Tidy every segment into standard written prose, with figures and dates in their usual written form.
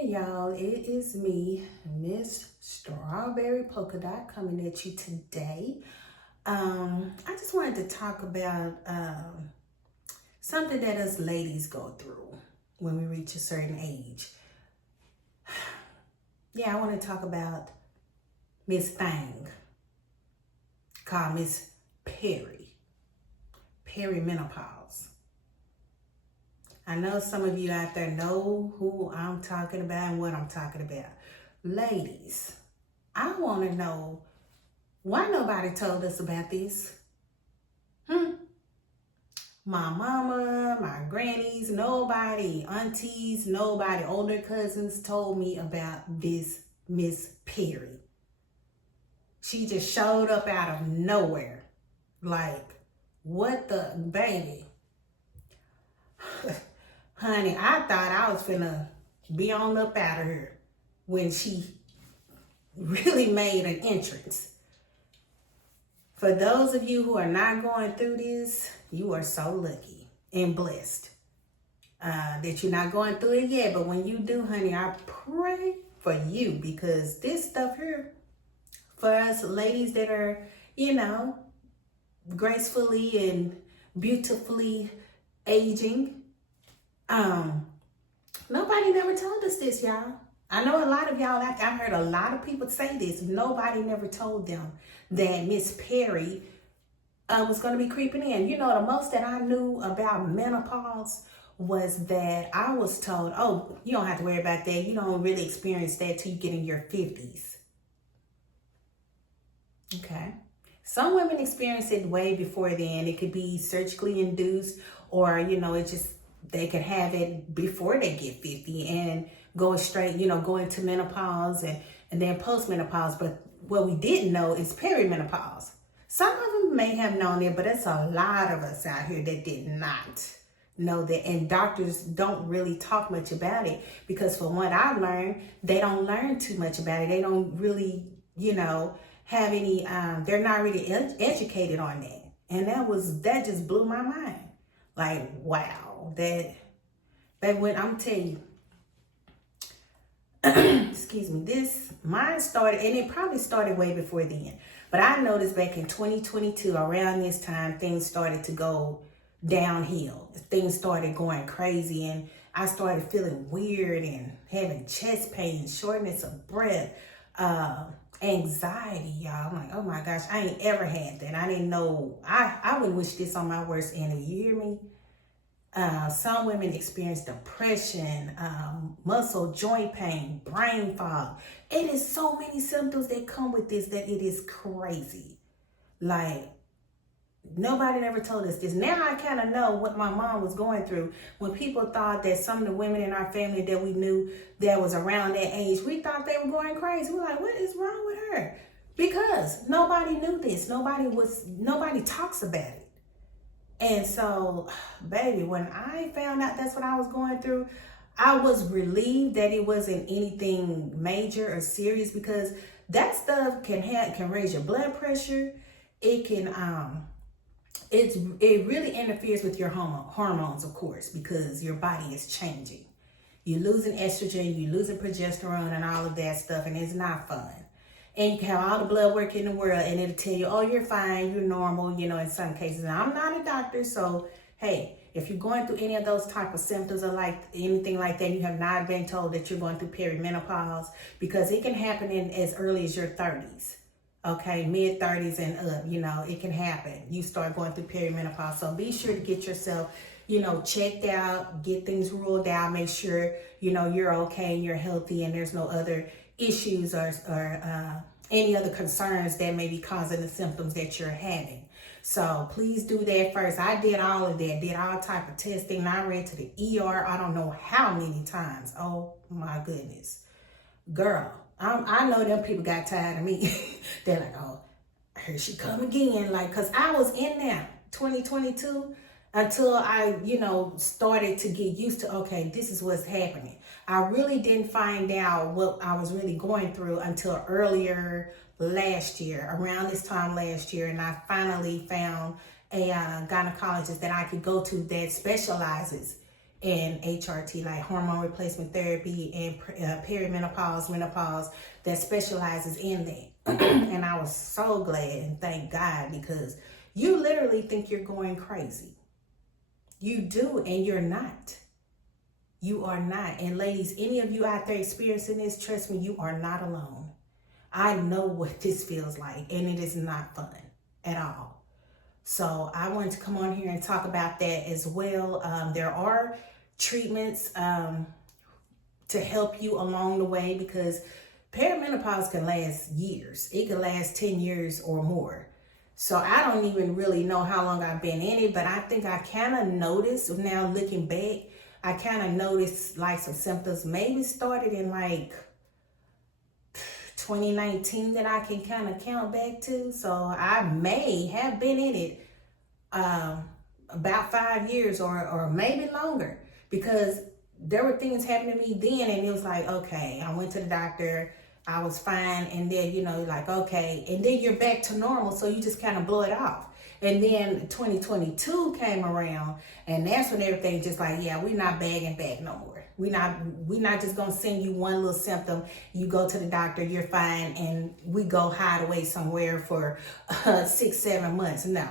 Hey y'all, it is me, Miss Strawberry Polka Dot, coming at you today. I just wanted to talk about something that us ladies go through when we reach a certain age. Yeah, I want to talk about Miss Thing, called Miss Perimenopause. I know some of you out there know who I'm talking about and what I'm talking about. Ladies, I want to know why nobody told us about this. My mama, my grannies, nobody, aunties, nobody, older cousins told me about this Miss Perry. She just showed up out of nowhere. Like, what the baby? Honey, I thought I was finna be on up out of here when she really made an entrance. For those of you who are not going through this, you are so lucky and blessed that you're not going through it yet. But when you do, honey, I pray for you, because this stuff here, for us ladies that are, gracefully and beautifully aging, nobody never told us this, y'all. I know a lot of y'all, I've heard a lot of people say this. Nobody never told them that Miss Perry was going to be creeping in. You know, the most that I knew about menopause was that I was told, oh, you don't have to worry about that. You don't really experience that till you get in your 50s. Okay. Some women experience it way before then. It could be surgically induced, or, they could have it before they get 50 and go straight, go into menopause and then postmenopause. But what we didn't know is perimenopause. Some of them may have known it, but it's a lot of us out here that did not know that. And doctors don't really talk much about it, because from what I've learned, they don't learn too much about it. They don't really, have any, they're not really educated on that. And that just blew my mind. Like, wow, when I'm telling you, excuse me, mine started, and it probably started way before then. But I noticed back in 2022, around this time, things started to go downhill. Things started going crazy, and I started feeling weird and having chest pain, shortness of breath, anxiety, y'all. I'm like, oh my gosh, I ain't ever had that. I didn't know. I would wish this on my worst enemy. You hear me? Some women experience depression, muscle joint pain, brain fog. It is so many symptoms that come with this that it is crazy. Like, nobody ever told us this. Now I kind of know what my mom was going through. When people thought that some of the women in our family that we knew that was around that age, we thought they were going crazy. We're like, what is wrong with her? Because nobody knew this. Nobody talks about it. And so, baby, when I found out that's what I was going through, I was relieved that it wasn't anything major or serious, because that stuff can raise your blood pressure. It can it really interferes with your hormones, of course, because your body is changing. You're losing estrogen, you're losing progesterone and all of that stuff, and it's not fun. And you can have all the blood work in the world, and it'll tell you, oh, you're fine, you're normal, in some cases. And I'm not a doctor, so, hey, if you're going through any of those type of symptoms or like anything like that, you have not been told that you're going through perimenopause, because it can happen in as early as your 30s. Okay, mid 30s and up, it can happen. You start going through perimenopause. So be sure to get yourself, checked out, get things ruled out, make sure, you're okay and you're healthy and there's no other issues or any other concerns that may be causing the symptoms that you're having. So please do that first. I did all of that, did all type of testing. I ran to the ER, I don't know how many times. Oh my goodness. Girl, I know them people got tired of me. They're like, oh, here she come again. Like, cause I was in there 2022 until I, started to get used to, okay, this is what's happening. I really didn't find out what I was really going through until earlier last year, around this time last year. And I finally found a gynecologist that I could go to that specializes and HRT, like hormone replacement therapy and perimenopause, menopause, that specializes in that. And I was so glad and thank God, because you literally think you're going crazy. You do, and you're not. You are not. And ladies, any of you out there experiencing this, trust me, you are not alone. I know what this feels like, and it is not fun at all. So I wanted to come on here and talk about that as well. There are treatments to help you along the way, because perimenopause can last years. It can last 10 years or more. So I don't even really know how long I've been in it, but I think I kind of noticed, now looking back, I kind of noticed like some symptoms maybe started in like 2019 that I can kind of count back to. So I may have been in it about 5 years or maybe longer, because there were things happening to me then, and it was like, okay, I went to the doctor, I was fine, and then, you know, like, okay, and then you're back to normal, so you just kind of blow it off. And then 2022 came around, and that's when everything just like, yeah, we're not bagging back no more. We're not just gonna send you one little symptom, you go to the doctor, you're fine, and we go hide away somewhere for 6-7 months. No.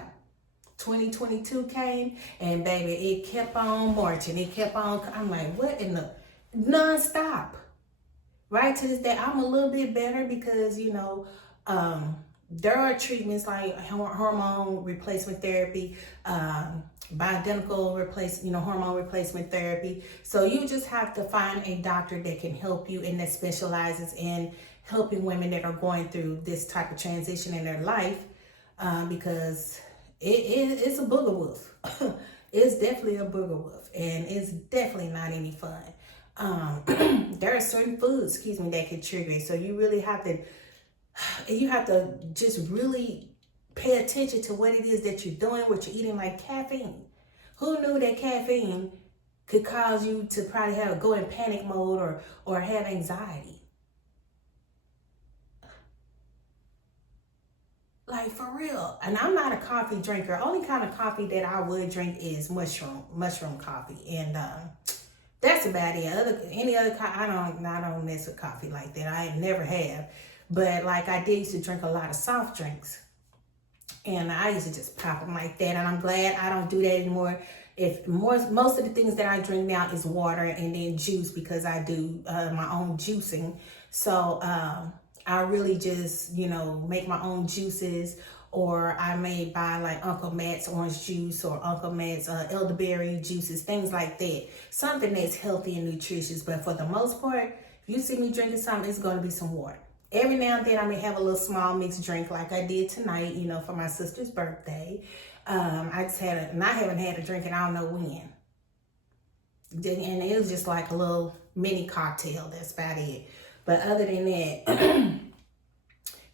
2022 came, and baby, it kept on marching. It kept on, I'm like, what in the, non-stop. Right to this day, I'm a little bit better because, you know, there are treatments like hormone replacement therapy, bioidentical hormone replacement therapy. So you just have to find a doctor that can help you and that specializes in helping women that are going through this type of transition in their life, because it's a booger wolf. It's definitely a booger wolf, and it's definitely not any fun. There are certain foods, that can trigger it. So you really have to just really pay attention to what it is that you're doing, what you're eating, like caffeine. Who knew that caffeine could cause you to probably go in panic mode or have anxiety? Like, for real. And I'm not a coffee drinker. Only kind of coffee that I would drink is mushroom coffee. And that's about it. Any other I don't mess with coffee like that. I never have. But like I did used to drink a lot of soft drinks. And I used to just pop them like that. And I'm glad I don't do that anymore. Most of the things that I drink now is water and then juice, because I do my own juicing. So I really just, make my own juices, or I may buy like Uncle Matt's orange juice or Uncle Matt's elderberry juices, things like that. Something that's healthy and nutritious. But for the most part, if you see me drinking something, it's going to be some water. Every now and then I may have a little small mixed drink like I did tonight, for my sister's birthday. I haven't had a drink and I don't know when. And it was just like a little mini cocktail. That's about it. But other than that,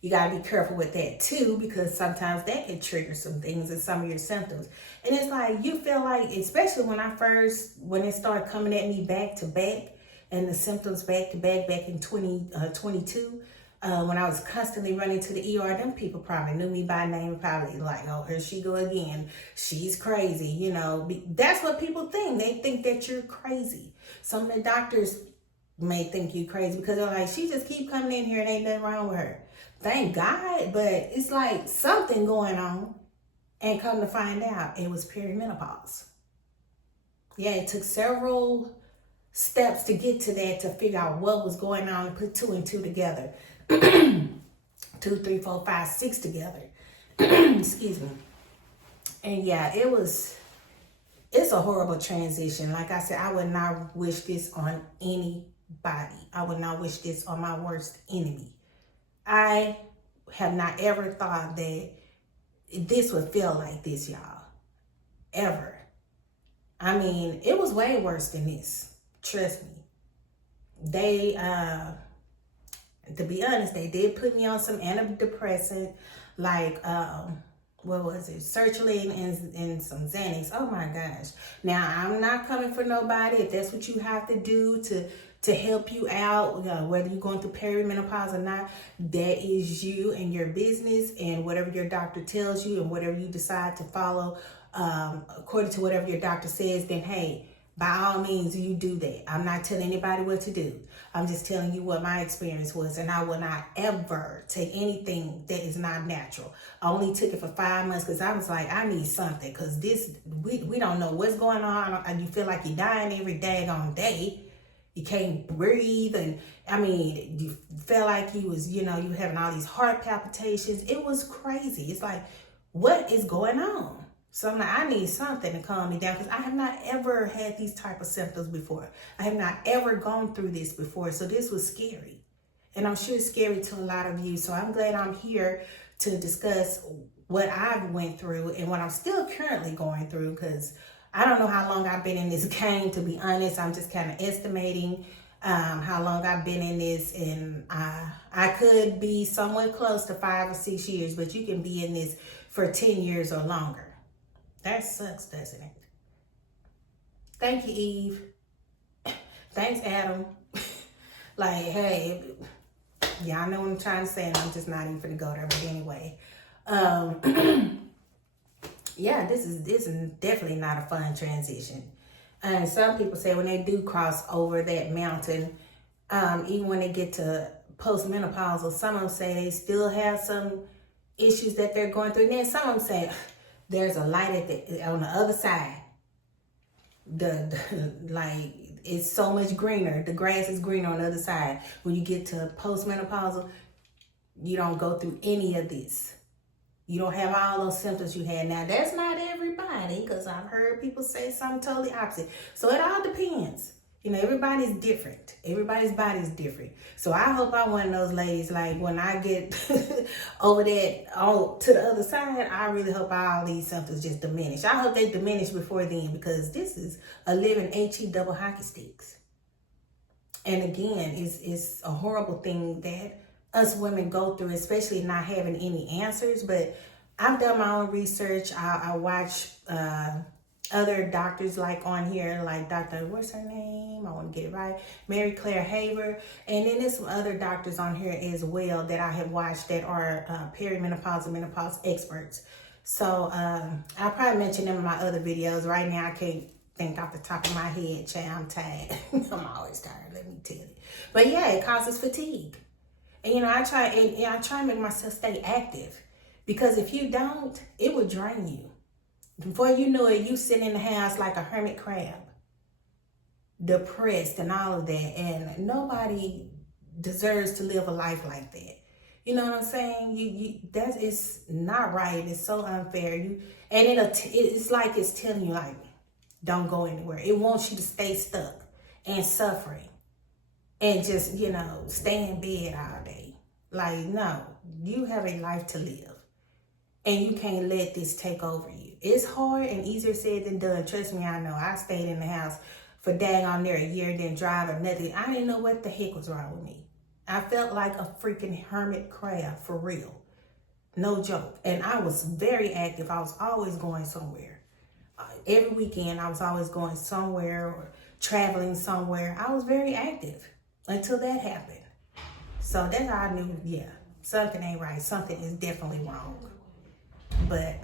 you got to be careful with that too, because sometimes that can trigger some things and some of your symptoms. And it's like, you feel like, especially when it started coming at me back to back, and the symptoms back to back in 2022, when I was constantly running to the ER, them people probably knew me by name, probably like, oh, here she go again. She's crazy, That's what people think. They think that you're crazy. Some of the doctors may think you crazy because they're like, she just keep coming in here and ain't nothing wrong with her. Thank God, but it's like something going on, and come to find out, it was perimenopause. Yeah, it took several steps to get to that, to figure out what was going on and put 2 and 2 together. 2, 3, 4, 5, 6 together. Excuse me. And yeah, it's a horrible transition. Like I said, I would not wish this on anybody. I would not wish this on my worst enemy. I have not ever thought that this would feel like this, y'all. Ever. I mean, it was way worse than this. Trust me. They, to be honest, they did put me on some antidepressant, like, what was it? Sertraline and some Xanax. Oh my gosh. Now, I'm not coming for nobody. If that's what you have to do to help you out, whether you're going through perimenopause or not, that is you and your business, and whatever your doctor tells you and whatever you decide to follow, according to whatever your doctor says, then hey, By all means, you do that. I'm not telling anybody what to do. I'm just telling you what my experience was, and I will not ever take anything that is not natural. I only took it for 5 months because I was like, I need something, because we don't know what's going on, and you feel like you're dying every daggone day. You can't breathe, and I mean, you felt like you was, you were having all these heart palpitations. It was crazy. It's like, what is going on? So I'm like, I need something to calm me down, because I have not ever had these type of symptoms before. I have not ever gone through this before. So this was scary. And I'm sure it's scary to a lot of you. So I'm glad I'm here to discuss what I've went through and what I'm still currently going through, because I don't know how long I've been in this game, to be honest. I'm just kind of estimating how long I've been in this, and I could be somewhat close to 5 or 6 years, but you can be in this for 10 years or longer. That sucks, doesn't it? Thank you, Eve. Thanks, Adam. Like, hey, y'all know what I'm trying to say, and I'm just not even gonna go there. But anyway, yeah, this is definitely not a fun transition. And some people say when they do cross over that mountain, even when they get to postmenopausal, some of them say they still have some issues that they're going through. And then some of them say there's a light on the other side. Like, it's so much greener. The grass is greener on the other side. When you get to postmenopausal, you don't go through any of this. You don't have all those symptoms you had. Now, that's not everybody, because I've heard people say something totally opposite. So it all depends. Everybody's different. Everybody's body's different. So I hope I'm one of those ladies, like, when I get over that to the other side, I really hope all these symptoms just diminish. I hope they diminish before then, because this is a living HE double hockey sticks. And again, it's a horrible thing that us women go through, especially not having any answers. But I've done my own research. I watch other doctors, like on here, like Dr. what's her name? I want to get it right. Mary Claire Haver. And then there's some other doctors on here as well that I have watched that are perimenopause and menopause experts. So I'll probably mention them in my other videos. Right now, I can't think off the top of my head. Child, I'm tired. I'm always tired, let me tell you. But yeah, it causes fatigue. And I try to make myself stay active, because if you don't, it will drain you. Before you know it, you sit in the house like a hermit crab, depressed and all of that. And nobody deserves to live a life like that. You know what I'm saying? That is not right. It's so unfair. It's like it's telling you, like, don't go anywhere. It wants you to stay stuck and suffering and just, stay in bed all day. Like, no, you have a life to live, and you can't let this take over you. It's hard and easier said than done. Trust me, I know. I stayed in the house for dang on near a year, didn't drive or nothing. I didn't know what the heck was wrong with me. I felt like a freaking hermit crab, for real. No joke. And I was very active. I was always going somewhere. Every weekend, I was always going somewhere or traveling somewhere. I was very active until that happened. So that's how I knew, yeah, something ain't right. Something is definitely wrong. But,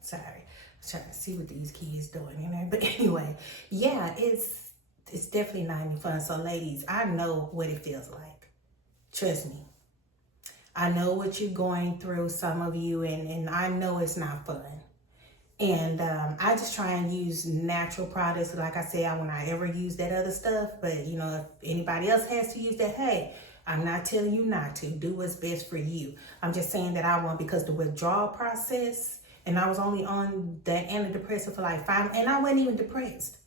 sorry. I was trying to see what these kids doing in there. But anyway, yeah, it's definitely not any fun. So ladies, I know what it feels like. Trust me. I know what you're going through, some of you, and I know it's not fun. And I just try and use natural products. Like I said, I will not ever use that other stuff. But, if anybody else has to use that, hey, I'm not telling you not to. Do what's best for you. I'm just saying that I won't, because the withdrawal process, and I was only on that antidepressant for like 5, and I wasn't even depressed.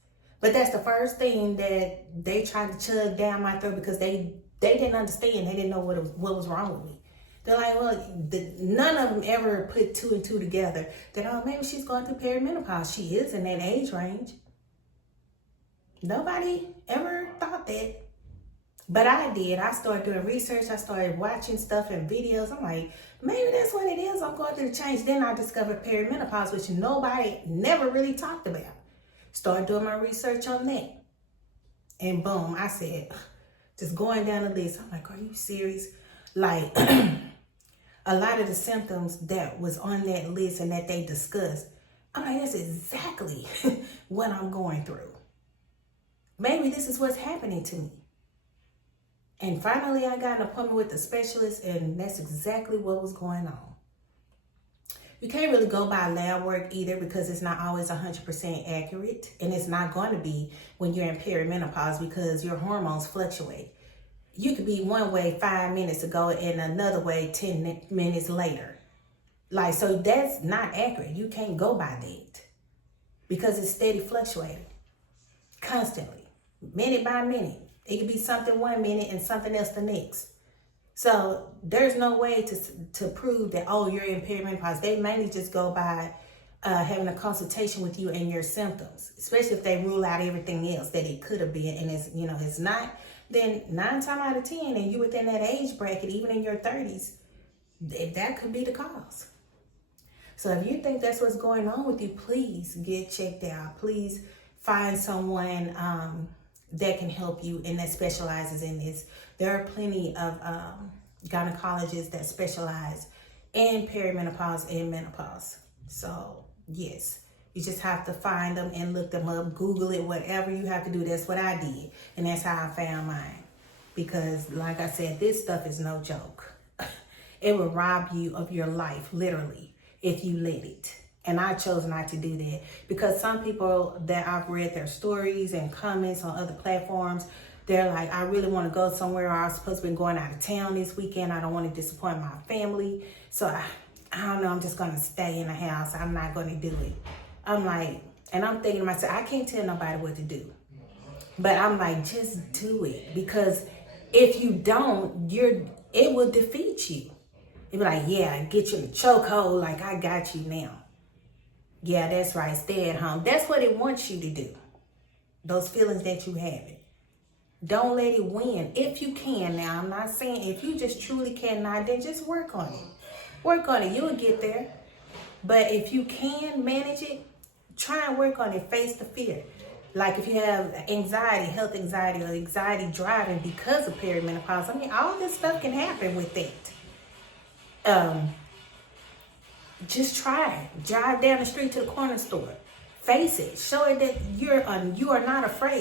But that's the first thing that they tried to chug down my throat, because they didn't understand. They didn't know what was wrong with me. They're like, well, none of them ever put 2 and 2 together. That, maybe she's going through perimenopause. She is in that age range. Nobody ever thought that. But I did. I started doing research. I started watching stuff and videos. I'm like, maybe that's what it is. I'm going through the change. Then I discovered perimenopause, which nobody never really talked about. Started doing my research on that. And boom, I said, just going down the list. I'm like, are you serious? Like, a lot of the symptoms that was on that list and that they discussed, I'm like, that's exactly what I'm going through. Maybe this is what's happening to me. And finally, I got an appointment with the specialist, and that's exactly what was going on. You can't really go by lab work either, because it's not always 100% accurate, and it's not going to be when you're in perimenopause, because your hormones fluctuate. You could be one way 5 minutes ago and another way 10 minutes later. Like, so that's not accurate. You can't go by that, because it's steady fluctuating constantly, minute by minute. It could be something 1 minute and something else the next. So there's no way to prove that, oh, you're in perimenopause. They mainly just go by having a consultation with you and your symptoms, especially if they rule out everything else that it could have been, and it's not. Then 9 times out of 10, and you within that age bracket, even in your 30s, that could be the cause. So if you think that's what's going on with you, please get checked out. Please find someone that can help you and that specializes in this. There are plenty of gynecologists that specialize in perimenopause and menopause. So yes, you just have to find them and look them up, Google it, whatever you have to do. That's what I did. And that's how I found mine. Because like I said, this stuff is no joke. It will rob you of your life, literally, if you let it. And I chose not to do that, because some people that I've read their stories and comments on other platforms, they're like, I really want to go somewhere. I was supposed to be going out of town this weekend. I don't want to disappoint my family. So I don't know, I'm just going to stay in the house. I'm not going to do it. I'm like, and I'm thinking to myself, I can't tell nobody what to do. But I'm like, just do it. Because if you don't, it will defeat you. It'll be like, yeah, get you in the chokehold, like I got you now. Yeah, that's right. Stay at home. That's what it wants you to do. Those feelings that you have it. Don't let it win. If you can. Now, I'm not saying if you just truly cannot, then just work on it. Work on it. You'll get there. But if you can manage it, try and work on it. Face the fear. Like if you have anxiety, health anxiety, or anxiety driving because of perimenopause, I mean, all this stuff can happen with that. Just try it. Drive down the street to the corner store. Face it. Show it that you are not afraid.